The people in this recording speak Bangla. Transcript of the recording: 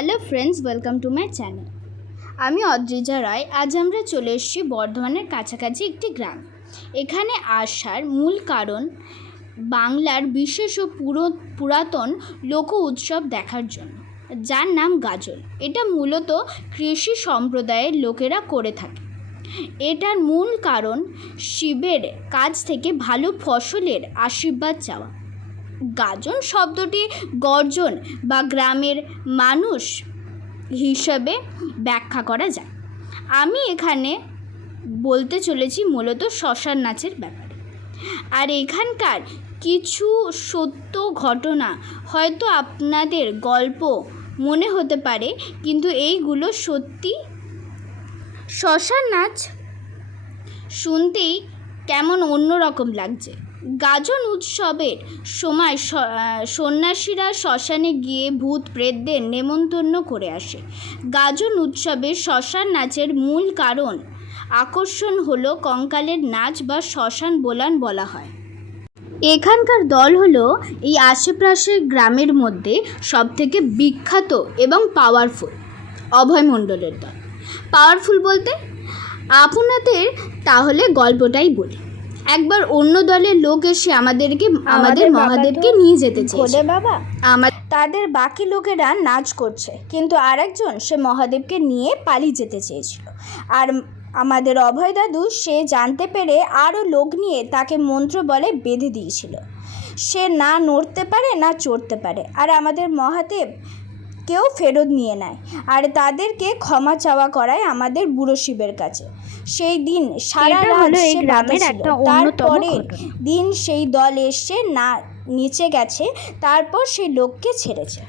Hello friends welcome to my channel আমি অদ্রিজা রায়, আজ আমরা চলে এসেছি বর্ধমানের কাছাকাছি একটি গ্রাম। এখানে আসার মূল কারণ বাংলার বিশেষ ও পুরো, পুরাতন লোক উৎসব দেখার জন্য। যার নাম গাজল। এটা মূলত কৃষি সম্প্রদায়ের লোকেরা করে থাকে। এটার মূল কারণ শিবের কাছ থেকে ভালো ফসলের আশীর্বাদ চাওয়া। গাজন শব্দটি গর্জন বা গ্রামের মানুষ হিসাবে ব্যাখ্যা করা যায়। আমি এখানে বলতে চলেছি মূলত শ্মশান নাচের ব্যাপারে। আর এখানকার কিছু সত্য ঘটনা হয়তো আপনাদের গল্প মনে হতে পারে, কিন্তু এইগুলো সত্যি। শ্মশান নাচ শুনতেই কেমন অন্যরকম লাগছে। গাজন উৎসবের সময় সন্ন্যাসীরা শ্মশানে গিয়ে ভূত প্রেতদের নেমন্তন্ন করে আসে। গাজন উৎসবে শ্মশান নাচের মূল কারণ আকর্ষণ হল কঙ্কালের নাচ বা শ্মশান বোলান বলা হয়। এখানকার দল হলো এই আশেপাশের গ্রামের মধ্যে সবথেকে বিখ্যাত এবং পাওয়ারফুল অভয় মণ্ডলের দল। পাওয়ারফুল বলতে, আপনাদের তাহলে গল্পটাই বলি। একবার অন্য দলের লোক এসে আমাদেরকে আমাদের মহাদেবকে নিয়ে যেতে চেয়েছে। বাবা? আমার তাদের বাকি লোকেরা নাচ করছে কিন্তু আরেকজন সে মহাদেবকে নিয়ে পালিয়ে যেতে চেয়েছিল। আর আমাদের অভয় দাদু সে জানতে পেরে আরও লোক নিয়ে তাকে মন্ত্র বলে বেঁধে দিয়েছিল। সে না নড়তে পারে না চড়তে পারে। আর আমাদের মহাদেব কেউ ফেরত নিয়ে নেয় আর তাদেরকে ক্ষমা চাওয়া করায় আমাদের বুড়ো শিবের কাছে। সেই দিন সারা রাত সে গ্রামের বাঁধা ছিল। একটা অন্যতম তারপরে দিন সেই দল এসে না নিচে গেছে তারপর সেই লোককে ছেড়েছে।